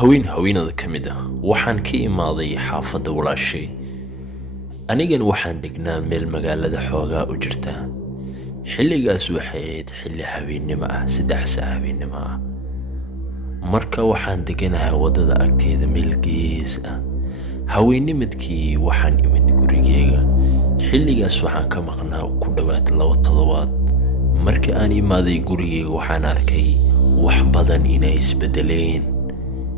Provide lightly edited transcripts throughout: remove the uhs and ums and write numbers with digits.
haweenada ka mid ah waxaan ka imaaday xaafadda walaashay. Anigan waxaan degnaa meel magaalada xoogaa u jirta. Xilligaas waxay ahayd xilli habeennimo ah, 3 saac habeennimo ah. Marka waxaan deganahay waddada agteeda meel gees ah. Haweennimadkii waxaan imid gurigeyga. Xilligaas waxaan ka maqnaa ku dhawaad 2 toddobaad. Markii aan imaaday gurigeyga waxaan arkay wax badan inay isbedeleen.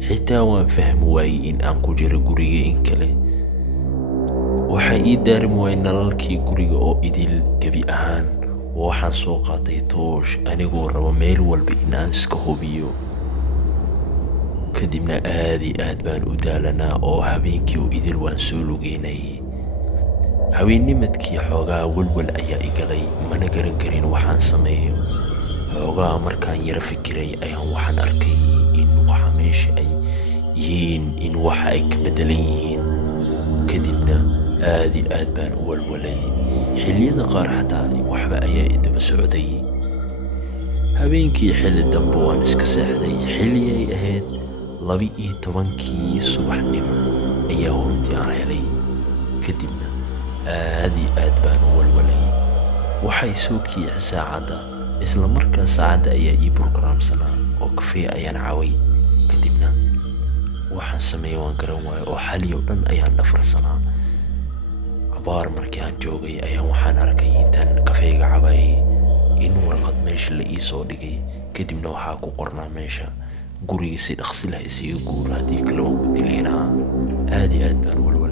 Xitaa waan fahmi waayey in aan ku jiro guriga in kale. Waxaa ii daarmi waayey nalalkii guriga oo idil gebi ahaan. Waxaan soo qaatay toosh anigoo rabo meel walba in aan iska hubiyo. Kadibna aad iyo aad baan u daalanaa oo habeenkii oo idil waan soo lugeynayay. Haweennimadkii xoogaa walwal ayaa i galay, mana garan karin waxaan sameeyo. Xoogaa markaan yara fikiray ayaan waxaan arkay in waxa meesha ay yihiin in waxa ay ka bedelan yihiin. Kadibna aad iyo aad baan u walwalay. Xilliyada qaar xataa waxba ayaa i daba socday. Habeenkii xilli dambe waan iska seexday. Xilli ay ahayd 12 subaxnimo ayaa hurdi aan helay. Kadibna aad iyo aad baan u walwalay. Waxay soo kiicay saacadda. Isla markaa saacadda ayaa ii programsanaa oo kafee ayaan caway. Kadibna waxaan sameeyay waan garan waayay oo xalliyo dhan ayaan dhafarsanaa. Cabaar markii aan joogay ayaan waxaan arkay intaan kafeega cabayay in warqad meesha la ii soo dhigay. Kadibna waxaa ku qornaa meesha guriga si dhaqsi leh isiga guur haddii kale waan ku dilaynaa. Aad iyo aad baan u walwalay.